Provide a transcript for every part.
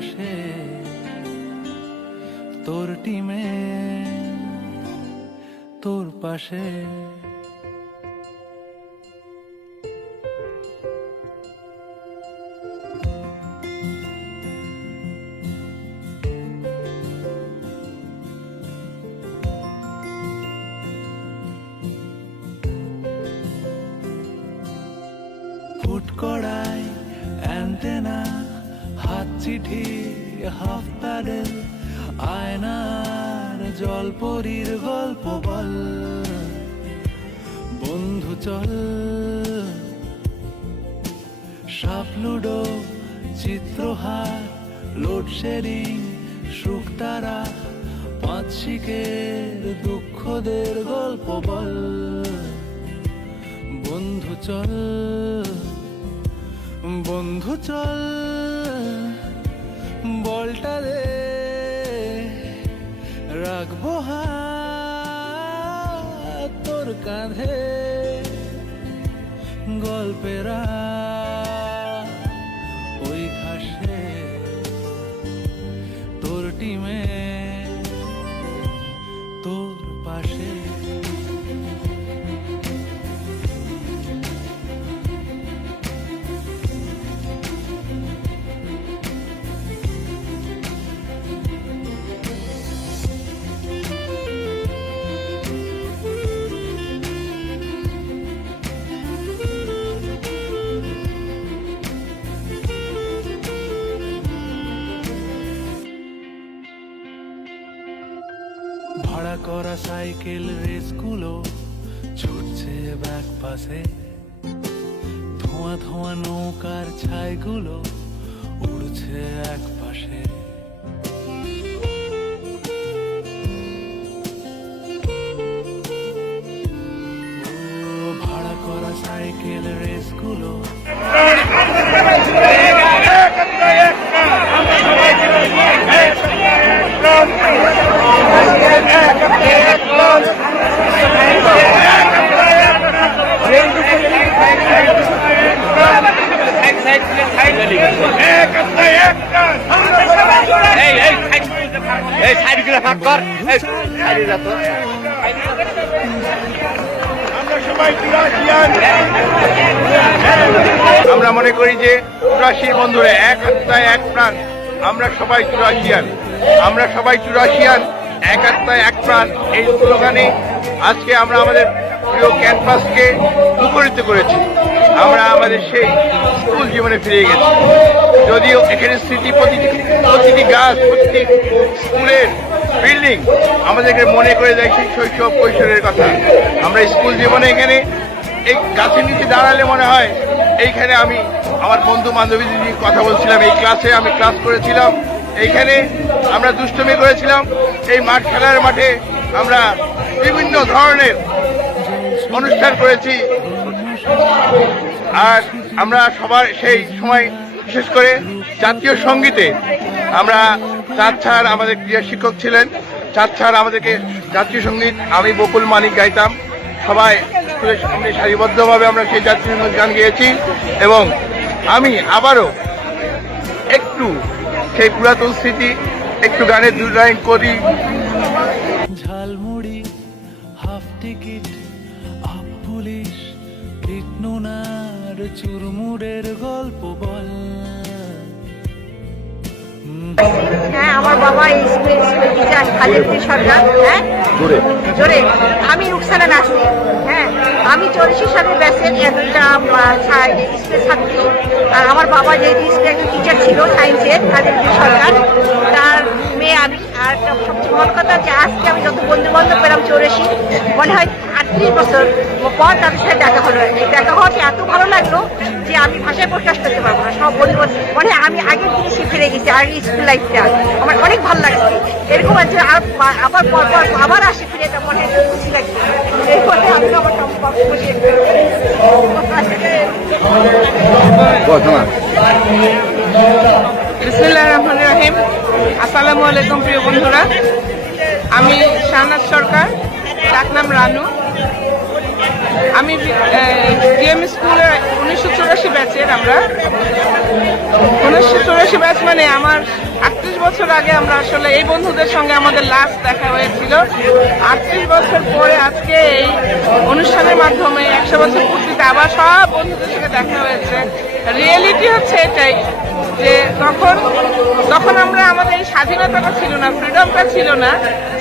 ঘাসে তোর টিমে তোর পাশে। চিঠি, হাফ প্যাডেল, আয়নার জলপরীর গল্প বল। বন্ধু, চল। সাপ লুডো চিত্রহার, লোডশেডিং, শুকতারা পাঁচ শিকের দুঃখদের গল্প বল। বন্ধু, চল। বন্ধু, চল। বলটা দে রাখব তোর কাঁধে গল্পেরা করা সাইকেল রেসগুলো ছুটছে ব্যাক পাশে। ধোঁয়া ধোঁয়া নৌকার ছাইগুলো উড়ছে এক পাশে। ভাড়া করা সাইকেল রেসগুলো আমরা মনে করি যে চুরাশির বন্ধুরা এক আত্মায় এক প্রাণ। আমরা সবাই চুরাশিয়ান। আমরা সবাই চুরাশিয়ান। এক আত্মায় এক প্রাণ এই স্লোগানে আজকে আমরা আমাদের প্রিয় ক্যাম্পাসকে মুখরিত করেছি। আমরা আমাদের সেই স্কুল জীবনে ফিরে গেছি। যদিও এখানে স্মৃতি প্রতিটি প্রতিটি গাছ, প্রতিটি স্কুলের বিল্ডিং আমাদেরকে মনে করে দেয় সেই শৈশব কৈশোরের কথা। আমরা স্কুল জীবনে এখানে এই গাছের নিচে দাঁড়ালে মনে হয় এইখানে আমি আমার বন্ধু বান্ধবীদের কথা বলছিলাম। এই ক্লাসে আমি ক্লাস করেছিলাম। এইখানে আমরা দুষ্টমি করেছিলাম। এই মাঠ খেলার মাঠে আমরা বিভিন্ন ধরনের অনুষ্ঠান করেছি। আর আমরা সবার সেই সময়, বিশেষ করে জাতীয় সঙ্গীতে আমরা চাঁদ ছাড় আমাদের ক্রীড়া শিক্ষক ছিলেন। চাঁদ ছাড় আমাদেরকে জাতীয় সংগীত, আমি বকুল মানিক গাইতাম। সবাই স্কুলের সামনে সারিবদ্ধভাবে আমরা সেই জাতীয় সংগীত গান গেয়েছি এবং আমি আবারও একটু সেই পুরাতন স্মৃতি, একটু গানের দু লাইন করি। Jhalmuri, half ticket half police, কৃষ্ণনার চুরমুড়ের গল্প বল। হ্যাঁ আমার বাবা এই স্কুলে স্কুলে টিচার খালিদুর সরকার হ্যাঁ? জোরে। আমি রুকসানা নাসরি হ্যাঁ? আমি চল্লিশ সালের ব্যাচের একটা স্কুলের ছাত্রী। আর আমার বাবা যে স্কুলে একজন টিচার ছিল সায়েন্সের খালিদুর সরকার তার মেয়ে আমি। আর সবচেয়ে বড় কথা যে আজকে আমি যত বন্ধু বান্ধব পেলাম চৌরাশি মনে হয় আটত্রিশ বছর পর তাদের সাথে দেখা হলো। এই দেখা হওয়াতে এত ভালো লাগল যে আমি ভাষায় প্রকাশ করতে পারব না। সব বন্ধু মানে আমি আগের দিনে সে ফিরে গেছি আগে স্কুল লাইফটা আমার অনেক ভালো লাগছে এরকম আছে, আর আবার পর পর আবার আসি ফিরে, এটা মনে খুশি লাগছে। এই আমার খুশি বিসমিল্লাহ রহমান রাহিম। আসসালামু আলাইকুম প্রিয় বন্ধুরা। আমি শাহনাজ সরকার। ডাকনাম রানু। আমি ডিএম স্কুলে উনিশশো চুরাশি ব্যাচের আমরা। উনিশশো চুরাশি ব্যাচ মানে আমার আটত্রিশ বছর আগে আমরা আসলে এই বন্ধুদের সঙ্গে আমাদের লাস্ট দেখা হয়েছিল। আটত্রিশ বছর পরে আজকে এই অনুষ্ঠানের মাধ্যমে একশো বছর পূর্তিতে আবার সব বন্ধুদের সঙ্গে দেখা হয়েছে। রিয়েলিটি হচ্ছে এটাই। যে তখন তখন আমরা আমাদের এই স্বাধীনতাটা ছিল না, ফ্রিডমটা ছিল না,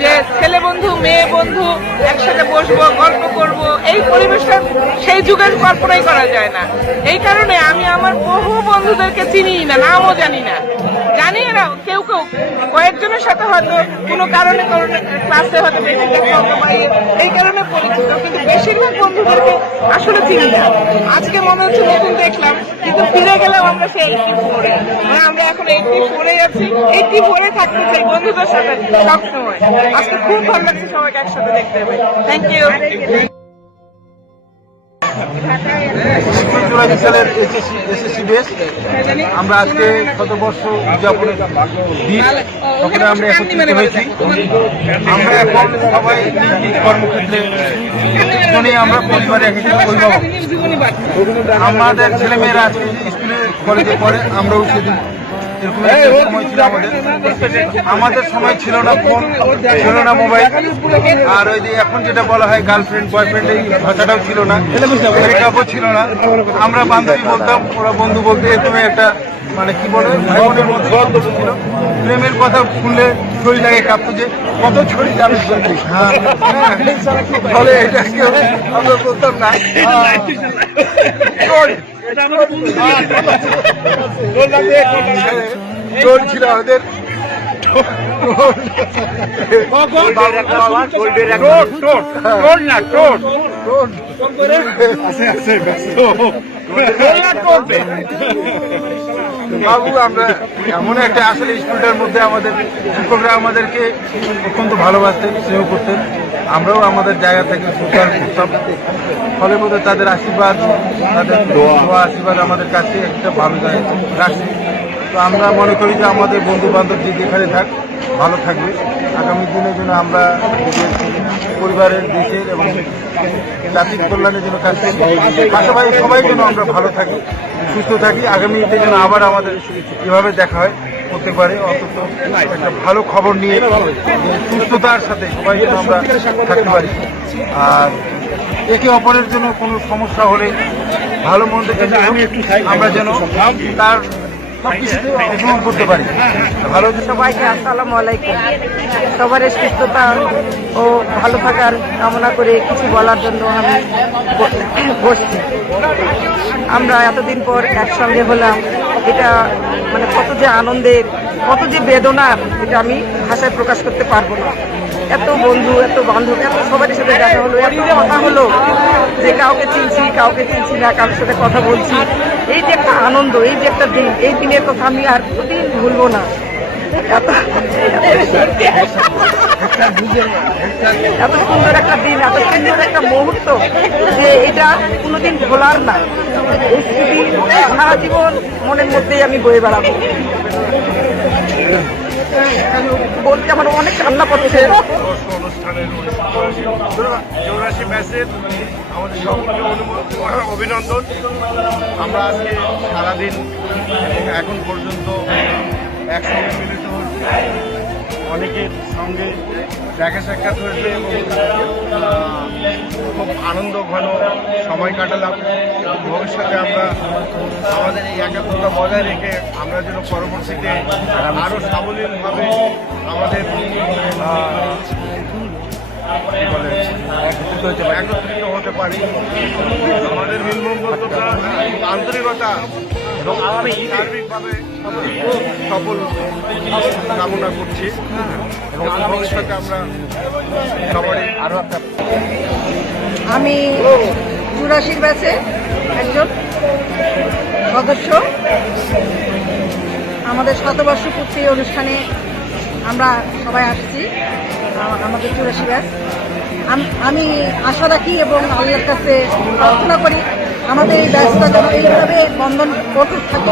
যে ছেলে বন্ধু, মেয়ে বন্ধু একসাথে বসবো, গল্প করব, এই পরিবেশটা সেই যুগের কল্পনাই করা যায় না। এই কারণে আমি আমার বহু বন্ধুদেরকে চিনি না, নামও জানি না। জানি এরা কেউ কেউ, কয়েকজনের সাথে হয়তো কোনো কারণে কারণে ক্লাসে হয়তো বেশি এই কারণে পরিচিত, কিন্তু বেশিরভাগ বন্ধুদেরকে আসলে চিনি না। আজকে মনে হচ্ছে নতুন দেখলাম, কিন্তু ফিরে গেলাম আমরা সেই এইটটি ফোরে মানে আমরা এখন এইটটি ফোরে আছি এইটটি ফোরে থাকতে চাই বন্ধুদের সাথে সবসময়। আজকে খুব ভালো লাগছে সবাইকে একসাথে দেখতে হবে থ্যাংক ইউ চুরাশি সালের এসএসসি এসএসসি বেস আমরা আজকে শতবর্ষ উদযাপনের দিন আমরা একত্রিত হয়েছি। আমরা এখন সবাই নিজ নিজ কর্মক্ষেত্রে আমরা পরিবারে এক একটা অভিভাবক। আমাদের ছেলেমেয়েরা আজকে স্কুলে, কলেজে পড়ে, আমরাও সেদিন এরকম সময় ছিল আমাদের আমাদের সময় ছিল না ফোন ছিল না মোবাইল। আর ওই যে এখন যেটা বলা হয় গার্লফ্রেন্ড বয়ফ্রেন্ড এই ভাষাটাও ছিল না ব্রেকআপও ছিল না। আমরা বান্ধবী বলতাম ওরা বন্ধু বলতে তুমি একটা মানে কি বলে? প্রেমের কথা শুনলে শরীর লাগে কাঁপতো যে কত ছড়ি যাবে হ্যাঁ। ফলে এটা কেউ আমরা না। হ্যাঁ। চোর। চোর ছিল আমাদের বাবু, আমরা এমন একটা আসলে স্কুলটার মধ্যে আমাদের শিক্ষকরা আমাদেরকে অত্যন্ত ভালোবাসতেন, স্নেহ করতেন। আমরাও আমাদের জায়গা থেকে সোশ্যাল করতাম। ফলে বোধ তাদের আশীর্বাদ তাদের আশীর্বাদ আমাদের কাছে একটা ভালো জায়গা রাখছে তো আমরা মনে করি যে আমাদের বন্ধু বান্ধব যে যেখানে থাক, ভালো থাকবে। আগামী দিনের জন্য আমরা পরিবারের, দেশের এবং জাতির কল্যাণের জন্য কাজ করি। পাশাপাশি সবাই যেন আমরা ভালো থাকি। সুস্থ থাকি। আগামীতে যেন আবার আমাদের এভাবে দেখা হয় করতে পারে। অন্তত একটা ভালো খবর নিয়ে সুস্থতার সাথে সবাই যেন আমরা থাকতে পারি। আর একে অপরের জন্য কোনো সমস্যা হলে ভালো মন্দ আমরা যেন তার সব অংশগ্রহণ করতে পারি ভালো সবাইকে আসসালামু আলাইকুম। সবার সুস্থতা ও ভালো থাকার কামনা করে কিছু বলার জন্য আমি বসছি। আমরা এতদিন পর একসঙ্গে হলাম। এটা মানে কত যে আনন্দের, কত যে বেদনার, এটা আমি ভাষায় প্রকাশ করতে পারব না। এত বন্ধু, এত বান্ধব, এত সবার সাথে দেখা হলো, এত কথা হলো যে কাউকে চিনছি কাউকে চিনছি না, কারোর সাথে কথা বলছি। এই যে একটা আনন্দ, এই যে একটা দিন, এই দিনের কথা আমি আর কোনদিন ভুলবো না। এত এত সুন্দর একটা দিন, এত সুন্দর একটা মুহূর্ত যে এটা কোনোদিন ভোলার না। এই স্মৃতি সারা জীবন মনের মধ্যেই আমি বয়ে বেড়াবো। বলতে আমার অনেক কান্না পাচ্ছে চৌরাশি ম্যাচের আমাদের সকলকে অভিনন্দন। আমরা আজকে সারাদিন এখন পর্যন্ত একসঙ্গে মিলিত হচ্ছি অনেকের সঙ্গে দেখা সাক্ষাৎ হয়েছে এবং খুব আনন্দ, ঘন সময় কাটালাম ভবিষ্যতে আমরা আমাদের এই একাত্মতা বজায় রেখে আমরা যেন পরবর্তীতে আরও সাবলীলভাবে আমাদের একত্রিত হতে পারি। আমাদের মিলবন্ধতা আন্তরিকতা এবং আগামী সার্বিকভাবে সফল কামনা করছি। এবং ভবিষ্যতে আমরা সবারই আরও একটা আমি চুরাশির ব্যাচে একজন সদস্য। আমাদের শতবর্ষ পূর্তি অনুষ্ঠানে আমরা সবাই আসছি আমাদের চুরাশি ব্যাচ। আম- আশা রাখি এবং আল্লাহর কাছে প্রার্থনা করি আমাদের এই ব্যবসা যেন এইভাবে বন্ধন কঠোর থাকে।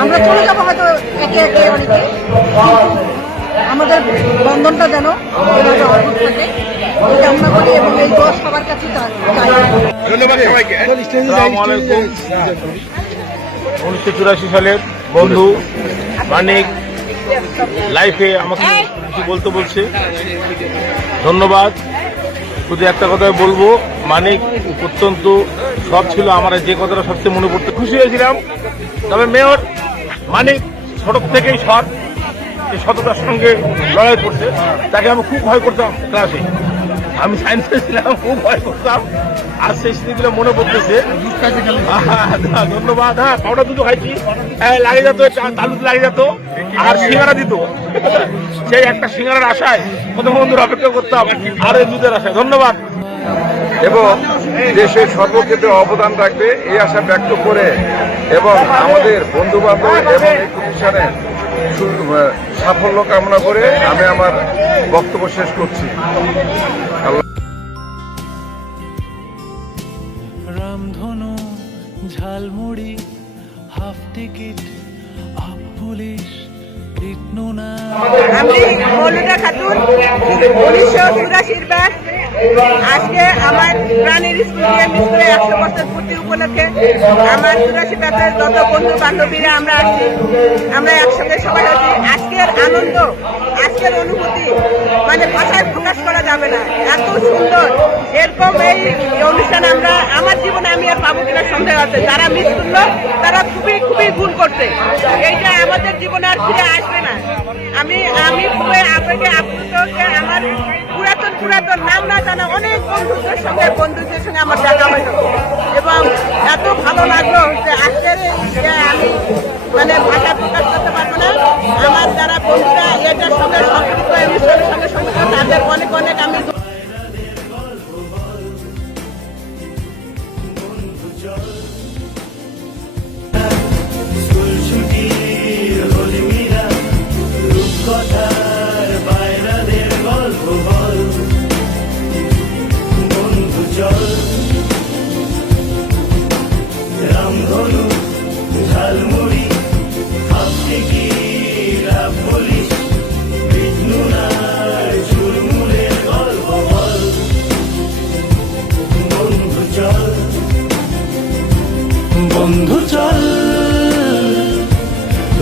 আমরা চলে যাব হয়তো একে একে অনেকে আমাদের বন্ধনটা যেন এভাবে অটুট থাকে। কামনা করি এবং এই দোষ সবার কাছে ধন্যবাদ সবাইকে। উনিশশো চুরাশি সালের বন্ধু মানিক লাইফে আমাকে কিছু বলতে বলছে। ধন্যবাদ। শুধু একটা কথাই বলব মানিক অত্যন্ত সব ছিল আমার যে কথাটা সবচেয়ে মনে পড়তে। খুশি হয়েছিলাম। তবে মেয়র মানিক ছোট থেকেই সৎ এই সততার সঙ্গে লড়াই করছে। তাকে আমি খুব ভয় করতাম ক্লাসে। আমি সায়েন্সে ছিলাম খুব ভয় করতাম। আর সেই স্মৃতিগুলো মনে পড়তেছে। ধন্যবাদ। হ্যাঁ পাউডার দুটো খাইছি। লাগে যেত চা- তালু লাগে যেত আর সিঙ্গারা দিত। সেই একটা সিঙ্গারার আশায় কত বন্ধুর অপেক্ষা করতাম আর এই দুধের আশায়। ধন্যবাদ। এবং দেশের সর্বক্ষেত্রে অবদান রাখবে এই আশা ব্যক্ত করে এবং আমাদের বন্ধু বান্ধব এবং এই প্রতিষ্ঠানের সাফল্য কামনা করে আমি আমার বক্তব্য শেষ করছি। ঝালমুড়ি হাফ টিকিট আপ পুলিশ আমি মৌলুদা খাতুন উনিশশো চুরাশির ব্যাচ। আজকে আমার প্রাণীর স্কুলে একশো বছর পূর্তি উপলক্ষে আমার চুরাশি ব্যাচের যত বন্ধু বান্ধবীরা আমরা আসছি আমরা একসঙ্গে সবাই আছি। আজকের আনন্দ, আজকের অনুভূতি মানে ভাষায় প্রকাশ করা যাবে না। এত সুন্দর এরকম এই অনুষ্ঠান আমরা, আমার জীবনে আমি আর পাবো কিনা সন্দেহ আছে। যারা মিস করল তারা খুবই খুবই ভুল করছে। এইটা আমাদের জীবনে আর ফিরে আসবে না। আমি আমি খুবই আপ্লুত যে আমার পুরাতন পুরাতন, নাম না জানা অনেক বন্ধুদের সঙ্গে বন্ধুদের সঙ্গে আমার দেখা হলো। এবং এত ভালো লাগল যে আজকের আমি মানে ভাষা প্রকাশ করতে পারব না। আমার যারা বন্ধুরা এটার সঙ্গে সম্পৃক্ত অনুষ্ঠানের সঙ্গে সম্পৃক্ত, তাদের অনেক অনেক আমি বন্ধু চল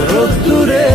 রোদ্দুরে